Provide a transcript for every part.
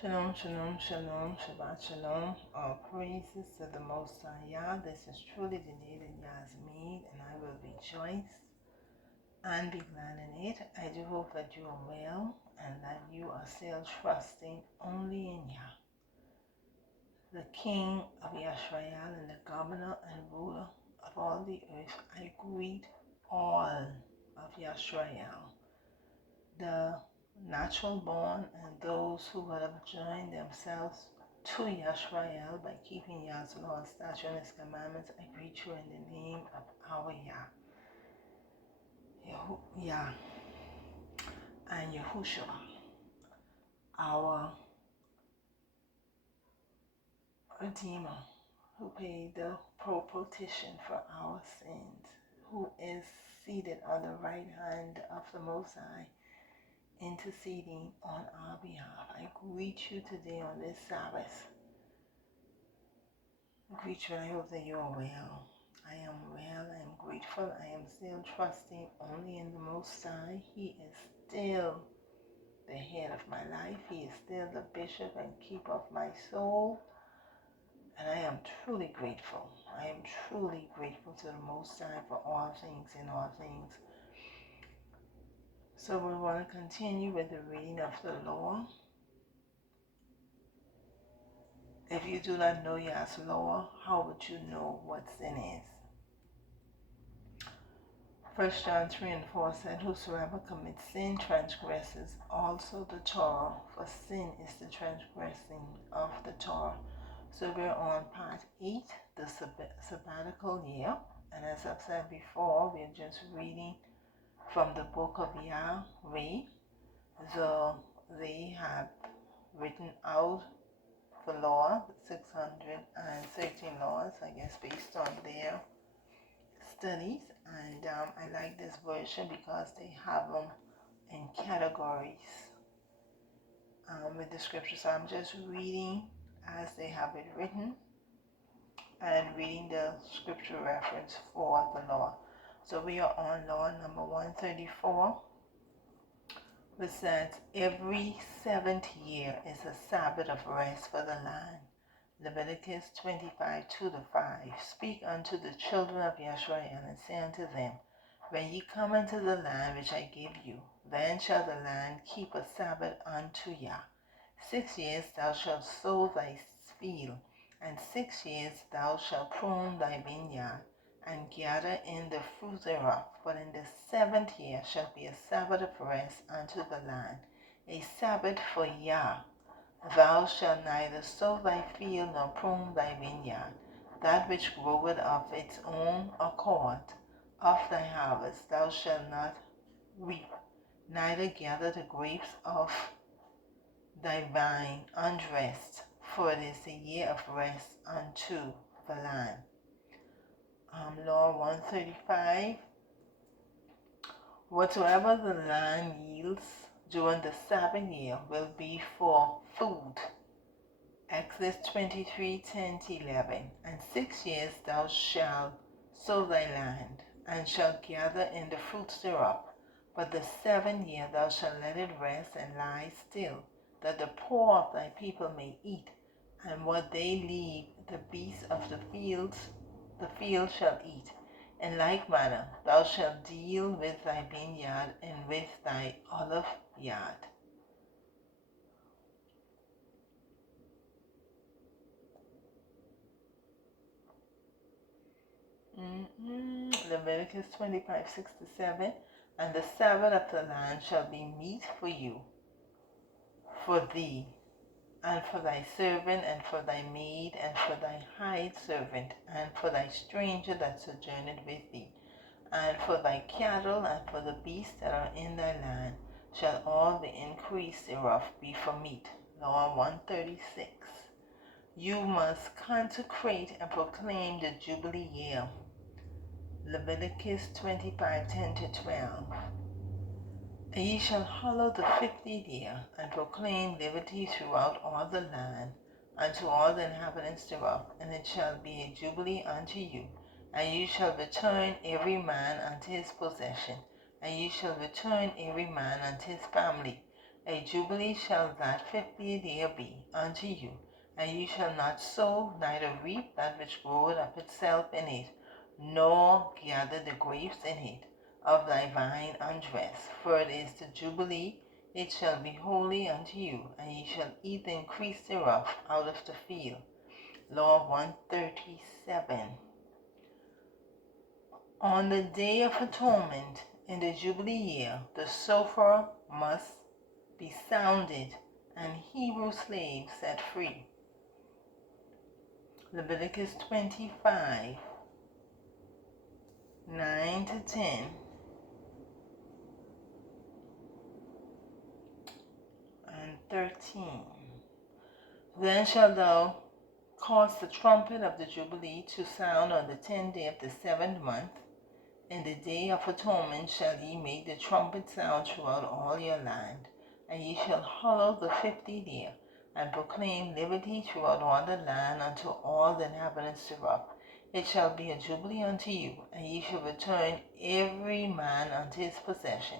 Shalom, shalom, shalom, Shabbat shalom. All praises to the Most High Yah. This is truly the day that Yah has made, and I will rejoice and be glad in it. I do hope that you are well and that you are still trusting only in Yah, the King of Yashrael and the governor and ruler of all the earth. I greet all of Yashrael, the natural born and those who have joined themselves to Yashrael by keeping Yah's law, statutes, and his commandments. I greet you in the name of our Yah and Yahushua, our Redeemer, who paid the propitiation for our sins, who is seated on the right hand of the Most High, interceding on our behalf. I greet you today on this Sabbath. I greet you and I hope that you are well. I am well, I am grateful, I am still trusting only in the Most High. He is still the head of my life. He is still the bishop and keeper of my soul. And I am truly grateful. I am truly grateful to the Most High for all things and all things. So we want to continue with the reading of the law. If you do not know Yah's law, how would you know what sin is? 1 John 3 and 4 said, whosoever commits sin transgresses also the Torah, for sin is the transgressing of the Torah. So we're on part 8, the Sabbatical Year. And as I've said before, we're just reading from the book of Yahweh. So they have written out the law, 613 laws, I guess, based on their studies. And I like this version because they have them in categories with the scriptures. So I'm just reading as they have it written and reading the scripture reference for the law. So we are on law number 134, which says, every 7th year is a Sabbath of rest for the land. Leviticus 25, 2-5. Speak unto the children of Yashrael, and say unto them, when ye come into the land which I give you, then shall the land keep a Sabbath unto Yah. 6 years thou shalt sow thy field, and 6 years thou shalt prune thy vineyard, and gather in the fruit thereof. But in the 7th year shall be a Sabbath of rest unto the land, a Sabbath for Yah. Thou shalt neither sow thy field nor prune thy vineyard. That which groweth of its own accord of thy harvest thou shalt not reap, neither gather the grapes of thy vine undressed, for it is the year of rest unto the land. Law 135. Whatsoever the land yields during the Sabbath year will be for food. Exodus 23, 10-11. And 6 years thou shalt sow thy land, and shalt gather in the fruits thereof. But the 7th year thou shalt let it rest and lie still, that the poor of thy people may eat, and what they leave the beasts of the field shall eat. In like manner thou shalt deal with thy vineyard and with thy olive yard. Leviticus 25, 6-7. And the Sabbath of the land shall be meat for you, for thee, and for thy servant, and for thy maid, and for thy hired servant, and for thy stranger that sojourneth with thee, and for thy cattle, and for the beasts that are in thy land, shall all the increase thereof be for meat. Law 136. You must consecrate and proclaim the Jubilee Year. Leviticus 25, 10-12. And ye shall hallow the 50th year, and proclaim liberty throughout all the land, unto all the inhabitants thereof, and it shall be a jubilee unto you. And you shall return every man unto his possession, and you shall return every man unto his family. A jubilee shall that 50th year be unto you, and you shall not sow, neither reap that which groweth up itself in it, nor gather the grapes in it of thy vine undressed. For it is the Jubilee, it shall be holy unto you, and ye shall eat the increase thereof out of the field. Law 137. On the Day of Atonement in the Jubilee year, the shofar must be sounded, and Hebrew slaves set free. Leviticus 25, 9 to 10. And 13. Then shalt thou cause the trumpet of the Jubilee to sound on the 10th day of the 7th month. In the Day of Atonement shall ye make the trumpet sound throughout all your land. And ye shall hallow the 50th year, and proclaim liberty throughout all the land unto all the inhabitants thereof. It shall be a jubilee unto you, and ye shall return every man unto his possession,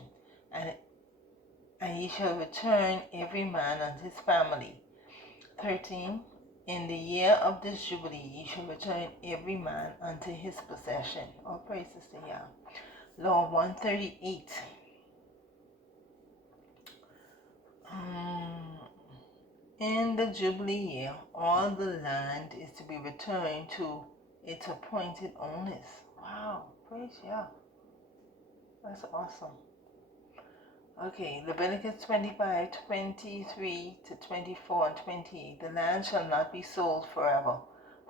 and ye shall return every man unto his family. 13. In the year of this jubilee ye shall return every man unto his possession. All praises to Yah. Law 138. In the Jubilee year, all the land is to be returned to its appointed owners. Wow, praise Yah. That's awesome. Okay, Leviticus 25, 23 to 24 and 28. The land shall not be sold forever,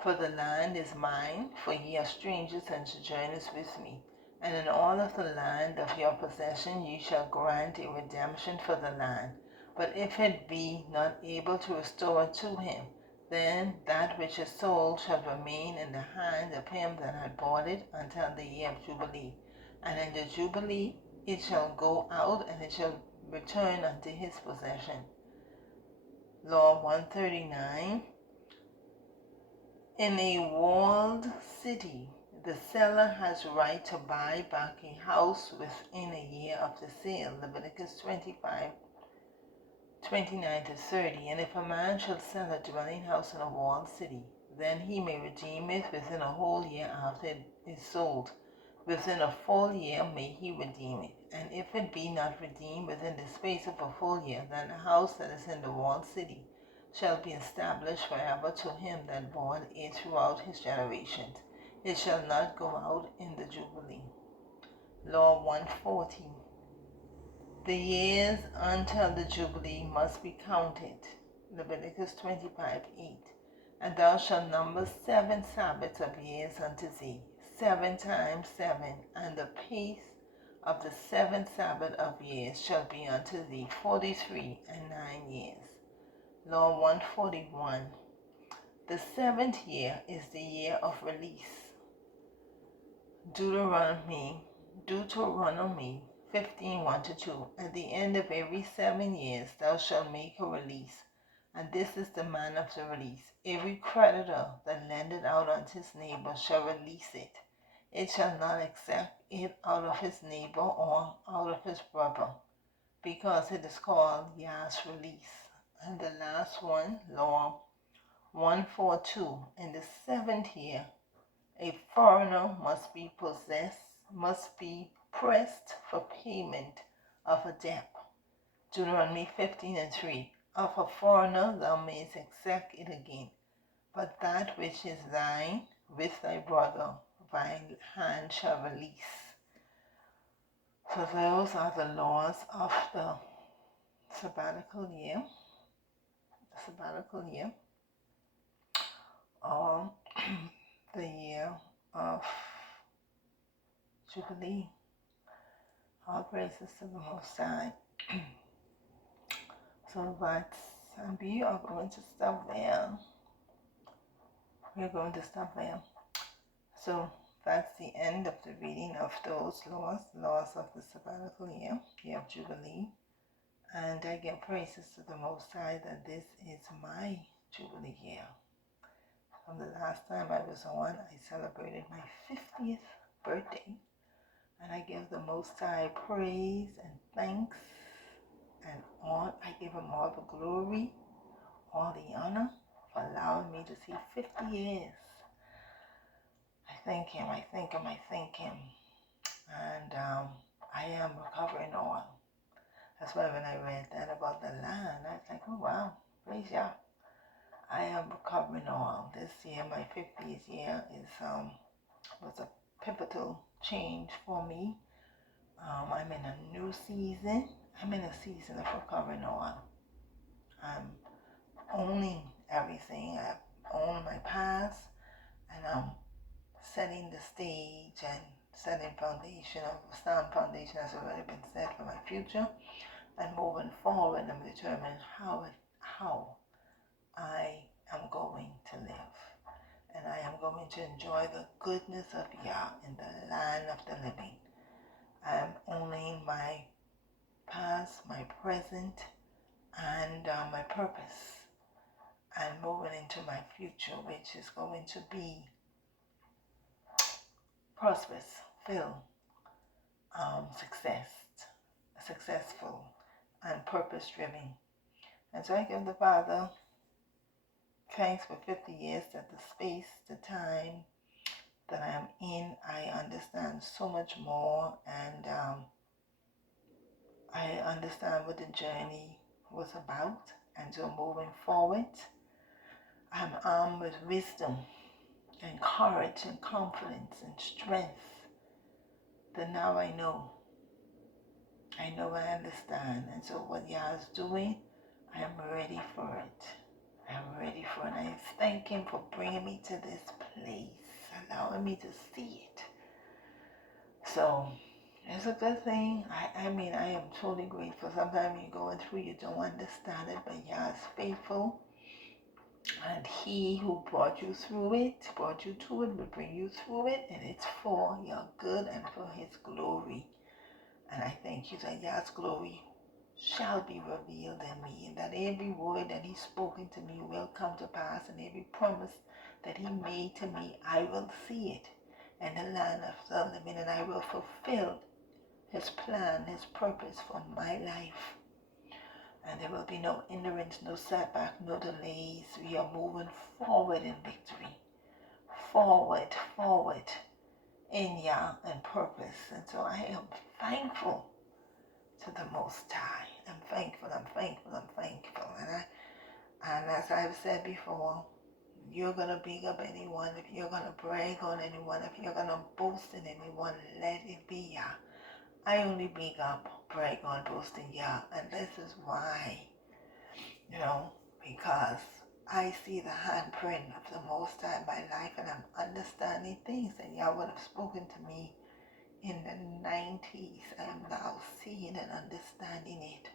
for the land is mine, for ye are strangers and sojourners with me. And in all of the land of your possession ye shall grant a redemption for the land. But if it be not able to restore it to him, then that which is sold shall remain in the hand of him that had bought it until the year of Jubilee. And in the Jubilee it shall go out, and it shall return unto his possession. Law 139. In a walled city, the seller has right to buy back a house within a year of the sale. Leviticus 25, 29 to 30. And if a man shall sell a dwelling house in a walled city, then he may redeem it within a whole year after it is sold. Within a full year may he redeem it. And if it be not redeemed within the space of a full year, then the house that is in the walled city shall be established forever to him that bought it throughout his generations. It shall not go out in the Jubilee. Law 140. The years until the Jubilee must be counted. Leviticus 25, 8. And thou shalt number 7 Sabbaths of years unto thee, 7 times 7, and the pace of the 7th Sabbath of years shall be unto thee 43 and 9 years. Law 141. The 7th year is the year of release. Deuteronomy 15, 1 to 2. At the end of every 7 years thou shalt make a release, and this is the manner of the release. Every creditor that lendeth out unto his neighbor shall release it. It shall not exact it out of his neighbor or out of his brother, because it is called Yah's release. And the last one, Law 142. In the 7th year, a foreigner must be pressed for payment of a debt. Deuteronomy 15 and 3. Of a foreigner thou mayest exact it again, but that which is thine with thy brother thine hand shall release. So those are the laws of the sabbatical year. The sabbatical year, or the year of Jubilee. All praises to the Most High. So that's, and we are going to stop there. We're going to stop there. So that's the end of the reading of those laws of the sabbatical year, year of Jubilee. And I give praises to the Most High that this is my Jubilee year. From the last time I was on, I celebrated my 50th birthday. And I give the Most High praise and thanks and all. I give him all the glory, all the honor for allowing me to see 50 years. I thank him, I thank him, I thank him. And I am recovering all. That's why when I read that about the land, I was like, oh wow, praise God. I am recovering all. This year, my 50th year, was a pivotal change for me. I'm in a new season. I'm in a season of recovering all. I'm owning everything. I own my past, and I'm setting the stage and setting foundation of sound foundation has already been set for my future. And moving forward, I'm determined how I am going to live. And I am going to enjoy the goodness of Yah in the land of the living. I am owning my past, my present, and my purpose, and moving into my future, which is going to be prosperous, filled, successful, and purpose-driven. And so I give the Father thanks for 50 years, that the space, the time that I am in, I understand so much more, and I understand what the journey was about. And so moving forward, I'm armed with wisdom and courage and confidence and strength that now I know I understand. And so what Yah is doing, I am ready for it. I'm ready for it. I thank him for bringing me to this place, allowing me to see it. So it's a good thing. I mean, I am totally grateful. Sometimes you're going through, you don't understand it, but Yah is faithful. And he who brought you through it, brought you to it, will bring you through it. And it's for your good and for his glory. And I thank you that Yah's glory shall be revealed in me, and that every word that he's spoken to me will come to pass, and every promise that he made to me, I will see it in the land of the living, and I will fulfill his plan, his purpose for my life. And there will be no hindrance, no setback, no delays. We are moving forward in victory. Forward in Yah and purpose. And so I am thankful to the Most High. I'm thankful. And as I've said before, you're going to big up anyone, if you're going to brag on anyone, if you're going to boast in anyone, let it be Yah. I only big up, brag on, boast in Yah. And this is why, because I see the handprint of the Most High in my life, and I'm understanding things that Yah would have spoken to me in the 90s. I am now seeing and understanding it.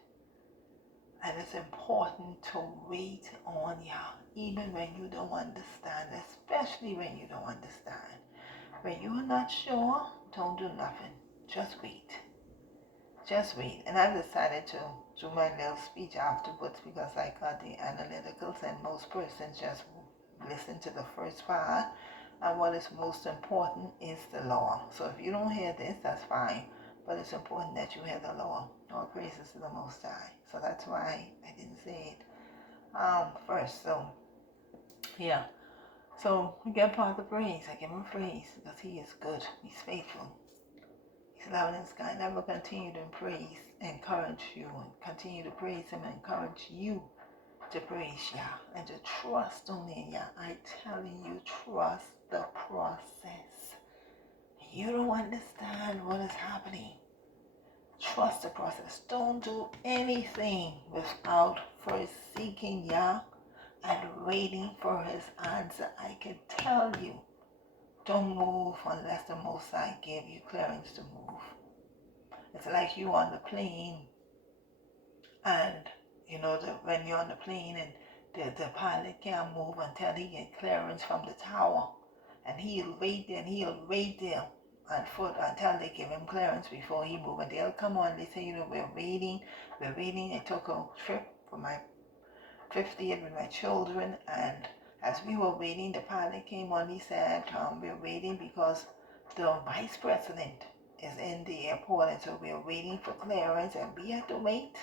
And it's important to wait on Yah, even when you don't understand, especially when you don't understand. When you're not sure, don't do nothing. Just wait. And I've decided to do my little speech afterwards, because I got the analyticals, and most persons just listen to the first part. And what is most important is the law. So if you don't hear this, that's fine. But it's important that you hear the law. All praises to the Most High. So that's why I didn't say it first. So, yeah. So we give God the praise. I give him praise because he is good. He's faithful. He's loud in the sky. And I will continue to praise, encourage you, and continue to praise him and encourage you to praise Yah and to trust only in Yah. I'm telling you, trust the process. You don't understand what is happening. Trust the process. Don't do anything without first seeking Yah and waiting for his answer. I can tell you, don't move unless the Most High give you clearance to move. It's like you on the plane, and when you're on the plane and the pilot can't move until he get clearance from the tower, and he'll wait there on foot until they give him clearance before he move. And they'll come on, they say, we're waiting. I took a trip for my 50th with my children, and as we were waiting, the pilot came on. He said, we're waiting because the vice president is in the airport, and so we're waiting for clearance, and we have to wait.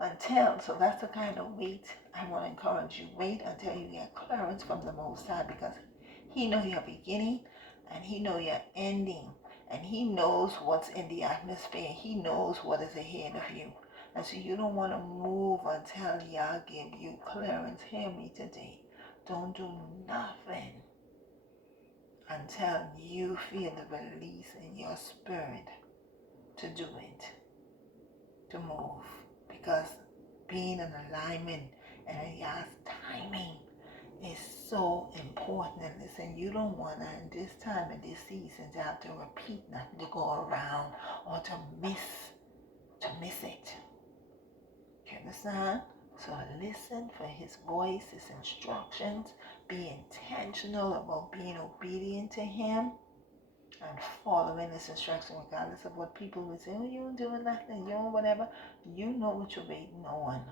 So that's the kind of wait I want to encourage you. Wait until you get clearance from the Most High, because He knows your beginning and He knows your ending, and He knows what's in the atmosphere. He knows what is ahead of you. And so you don't want to move until Yah give you clearance. Hear me today. Don't do nothing until you feel the release in your spirit to do it, to move. Because being in alignment and Yah's timing is so important. And listen, you don't want to, in this time, in this season, to have to repeat nothing, to go around, or to miss it. You understand? So listen for His voice, His instructions. Be intentional about being obedient to Him and following His instruction, regardless of what people will say. Oh, you don't doing nothing, you don't whatever. You know what you're waiting on.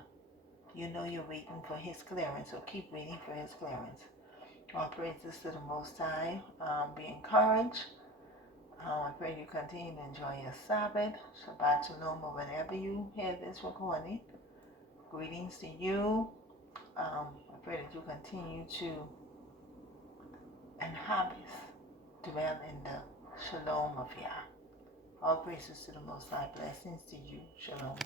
You know you're waiting for His clearance, so keep waiting for His clearance. All praises to the Most High. Be encouraged. I pray you continue to enjoy your Sabbath. Shabbat Shalom, or whenever you hear this recording. Greetings to you. I pray that you continue to inhabit, dwell in the Shalom of Yah. All praises to the Most High. Blessings to you. Shalom.